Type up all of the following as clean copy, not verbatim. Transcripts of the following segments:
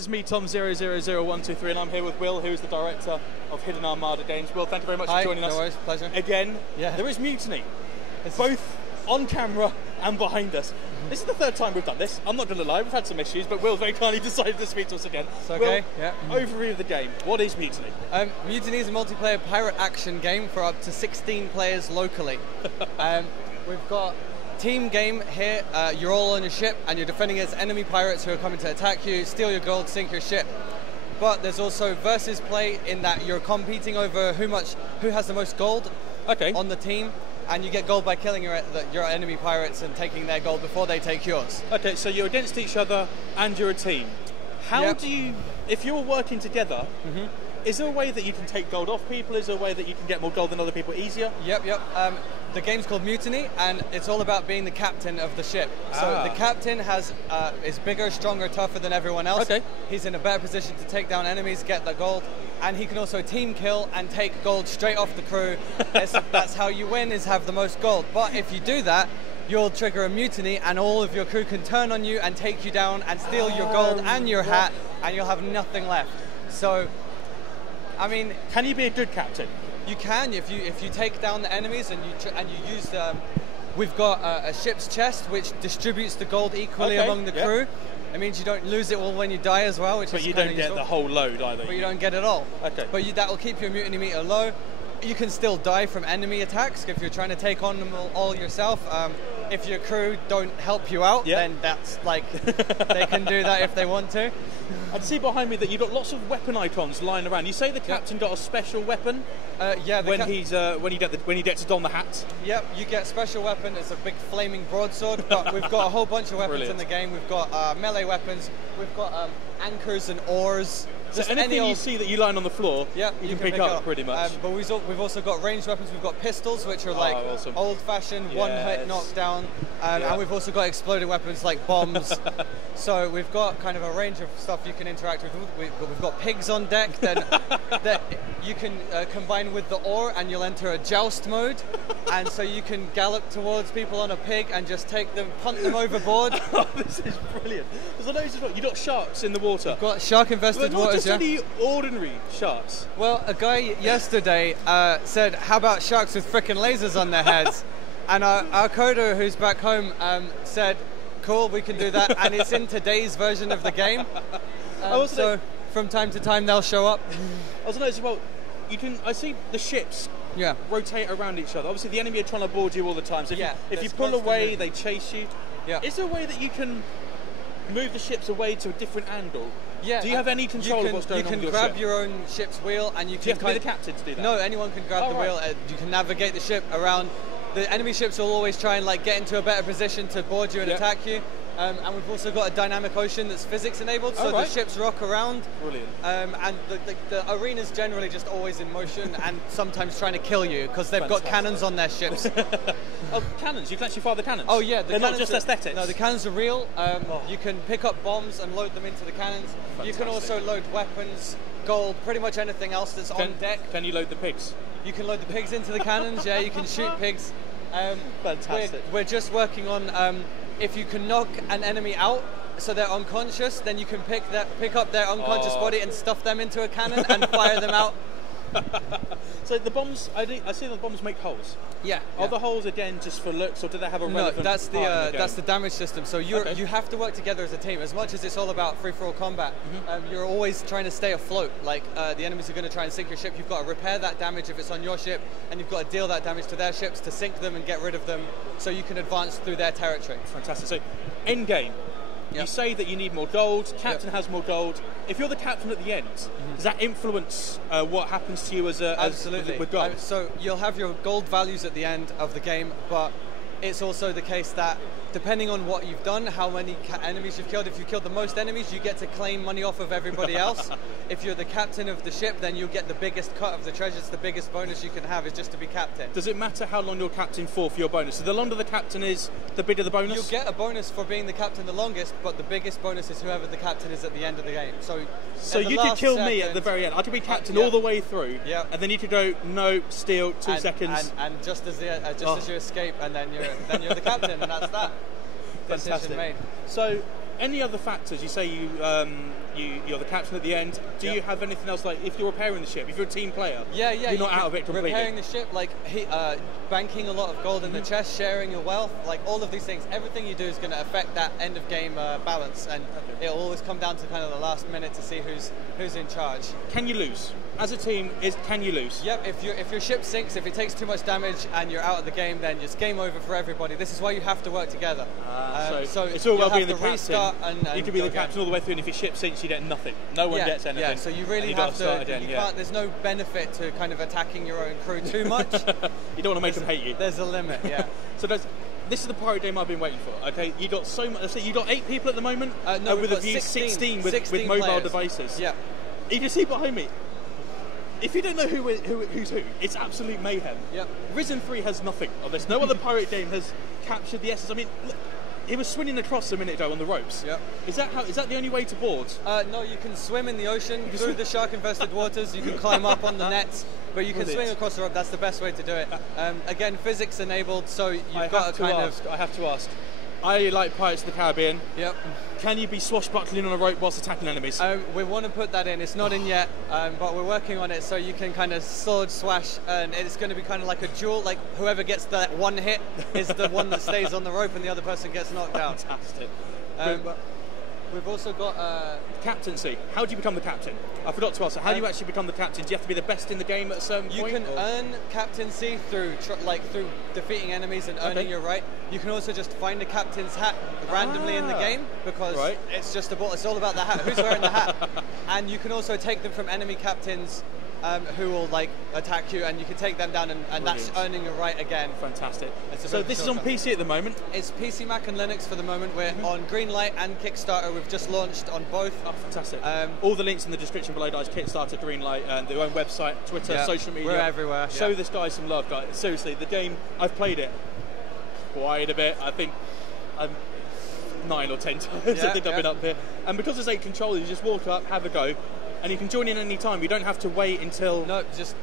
is me, Tom000123, and I'm here with Will, who is the director of Hidden Armada Games. Will, thank you very much for joining us. No worries, pleasure. Again, there is Mutiny, both on camera and behind us. This is the third time we've done this. I'm not going to lie, we've had some issues, but Will very kindly decided to speak to us again. It's okay, Will, overview of the game. What is Mutiny? Mutiny is a multiplayer pirate action game for up to 16 players locally. We've got team game here. You're all on a ship and you're defending against enemy pirates who are coming to attack you, steal your gold, sink your ship. But there's also versus play in that you're competing over who has the most gold on the team. And you get gold by killing your enemy pirates and taking their gold before they take yours. Okay, so you're against each other and you're a team. How do you, if you're working together, is there a way that you can take gold off people? Is there a way that you can get more gold than other people easier? Yep. The game's called Mutiny, and it's all about being the captain of the ship. So the captain is bigger, stronger, tougher than everyone else. Okay. He's in a better position to take down enemies, get the gold, and he can also team kill and take gold straight off the crew. That's how you win, is have the most gold. But if you do that, you'll trigger a mutiny and all of your crew can turn on you and take you down and steal your gold and your hat, and you'll have nothing left. So, I mean, can you be a good captain? You can if you take down the enemies and you use. We've got a ship's chest which distributes the gold equally among the crew. It means you don't lose it all when you die as well, which but is you don't get the whole load either. But you don't get it all. Okay. But that will keep your mutiny meter low. You can still die from enemy attacks if you're trying to take on them all yourself. If your crew don't help you out, then that's like they can do that if they want to. I can see behind me that you've got lots of weapon icons lying around. You say the captain got a special weapon. When he gets to don the hat. Yep, you get special weapon. It's a big flaming broadsword. But we've got a whole bunch of weapons in the game. We've got melee weapons. We've got anchors and oars. So anything you see that you line on the floor, you can pick up pretty much. But we've also got ranged weapons. We've got pistols, which are like old-fashioned, one-hit knockdown. And we've also got exploded weapons like bombs. So we've got kind of a range of stuff you can interact with. We've got pigs on deck that you can combine with the oar, and you'll enter a joust mode. And so you can gallop towards people on a pig and just punt them overboard. This is brilliant. Because I noticed you've got sharks in the water. We've got shark-infested waters. Just any ordinary sharks. Well, a guy yesterday said, "How about sharks with frickin' lasers on their heads?" And our coder, who's back home, said, "Cool, we can do that." And it's in today's version of the game. So from time to time they'll show up. I was noticing, well, I see the ships rotate around each other. Obviously, the enemy are trying to board you all the time. So if you pull away, they chase you. Is there a way that you can move the ships away to a different angle? Do you have any control of what's going on with your ship? You can grab your own ship's wheel, and you can. Do you have to be the captain to do that? No, anyone can grab the wheel. You can navigate the ship around. The enemy ships will always try and get into a better position to board you and attack you. And we've also got a dynamic ocean that's physics enabled, so the ships rock around. Brilliant. And the arena's generally just always in motion and sometimes trying to kill you because they've got cannons on their ships. Oh, cannons? You can actually fire the cannons? Oh yeah, they're not just aesthetics. No, the cannons are real. You can pick up bombs and load them into the cannons. You can also load weapons, gold, pretty much anything else that's on deck. Can you load the pigs? You can load the pigs into the cannons. Yeah, you can shoot pigs. Fantastic. We're just working on if you can knock an enemy out so they're unconscious, then you can pick up their unconscious body and stuff them into a cannon and fire them out. So the bombs, I see the bombs make holes. Are the holes again just for looks, or do they have a relevant No, that's the damage system. So you have to work together as a team. As much as it's all about free-for-all combat, you're always trying to stay afloat. Like the enemies are going to try and sink your ship. You've got to repair that damage if it's on your ship, and you've got to deal that damage to their ships to sink them and get rid of them, so you can advance through their territory. Fantastic. So, end game. You say that you need more gold. Captain has more gold. If you're the captain at the end, does that influence what happens to you Absolutely. With gold? So you'll have your gold values at the end of the game, but it's also the case that depending on what you've done, how many enemies you've killed, if you killed the most enemies, you get to claim money off of everybody else. If you're the captain of the ship, then you'll get the biggest cut of the treasures. The biggest bonus you can have is just to be captain. Does it matter how long you're captain for your bonus? So the longer the captain is, the bigger the bonus? You'll get a bonus for being the captain the longest, but the biggest bonus is whoever the captain is at the end of the game. So you could kill me at the very end. I could be captain all the way through, and then you could go, no, steal, 2 seconds. And just as you escape, and then you're the captain, and that's that. Fantastic. So, any other factors? You say you're the captain at the end. Do you have anything else, like if you're repairing the ship, if you're a team player? Yeah, you're not out of it completely. Repairing the ship, like banking a lot of gold in the chest, sharing your wealth, like all of these things. Everything you do is going to affect that end of game balance, and it'll always come down to kind of the last minute to see who's in charge. Can you lose? As a team, can you lose? Yep, if your ship sinks, if it takes too much damage and you're out of the game, then it's game over for everybody. This is why you have to work together. So it's all well being the captain. And you can be the captain all the way through, and if your ship sinks, you get nothing. No one gets anything. Yeah, so you really have to. There's no benefit to kind of attacking your own crew too much. You don't want to make them hate you. There's a limit. Yeah. This is the pirate game I've been waiting for. Okay, you got so much. You got 8 people at the moment. No, with a view 16 with mobile players. Devices. Yeah. You can see behind me. If you don't know who's who, it's absolute mayhem. Yep. Risen 3 has nothing of this. No other pirate game has captured the essence. I mean, look, he was swimming across a minute ago on the ropes. Yep. Is that the only way to board? No, you can swim in the ocean through the shark-infested waters. You can climb up on the nets, but you can swing across the rope. That's the best way to do it. Again, physics enabled, so you've got to I have to ask. I like Pirates of the Caribbean. Yep. Can you be swashbuckling on a rope whilst attacking enemies? We want to put that in. It's not in yet, but we're working on it so you can kind of sword swash, and it's going to be kind of like a duel. Like whoever gets that one hit is the one that stays on the rope, and the other person gets knocked out. Fantastic. But we've also got captaincy. How do you become the captain? I forgot to ask. How do you actually become the captain? Do you have to be the best in the game at a certain point? You can earn captaincy through through defeating enemies and earning your right. You can also just find a captain's hat randomly in the game because it's just it's all about the hat. Who's wearing the hat? And you can also take them from enemy captains who will attack you, and you can take them down, and that's earning a right again. Fantastic. So this is on PC at the moment? It's PC, Mac and Linux for the moment. We're on Greenlight and Kickstarter. We've just launched on both. Oh, fantastic. All the links in the description below, guys. Kickstarter, Greenlight, and their own website, Twitter, social media. We're everywhere. Show this guy some love, guys. Seriously, the game, I've played it quite a bit. I think 9 or 10 times I think I've been up here. And because there's 8 controllers, you just walk up, have a go, and you can join in any time. You don't have to wait until... No, just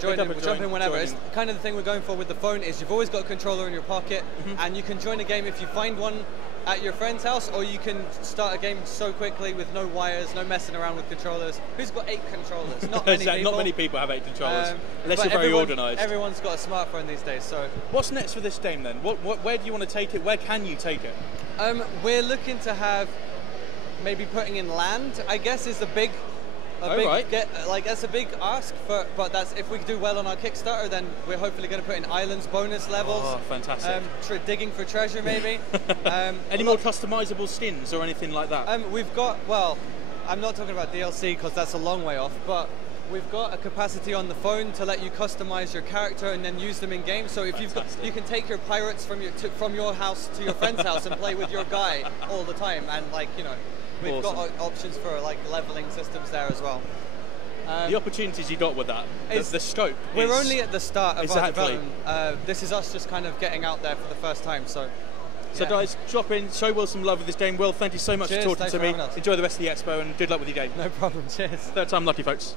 join in. Jump in whenever. It's kind of the thing we're going for with the phone is you've always got a controller in your pocket, and you can join a game if you find one at your friend's house, or you can start a game so quickly with no wires, no messing around with controllers. Who's got 8 controllers? Not many people. Not many people have 8 controllers, unless you're very organised. Everyone's got a smartphone these days. So what's next for this game then? Where do you want to take it? Where can you take it? We're looking to have maybe putting in land, I guess, is a big... that's a big ask, but that's if we do well on our Kickstarter, then we're hopefully going to put in islands bonus levels. Oh, fantastic! Digging for treasure, maybe. Any more customizable skins or anything like that? We've got. Well, I'm not talking about DLC because that's a long way off, but we've got a capacity on the phone to let you customize your character and then use them in game. So if you can take your pirates from your house to your friend's house and play with your guy all the time, and we've got options for leveling systems there as well. The opportunities you got with that, the scope. We're only at the start of our development. This is us just kind of getting out there for the first time. So guys, drop in, show Will some love with this game. Will, thank you so much for talking to me. Enjoy the rest of the expo and good luck with your game. No problem. Cheers. Third time lucky, folks.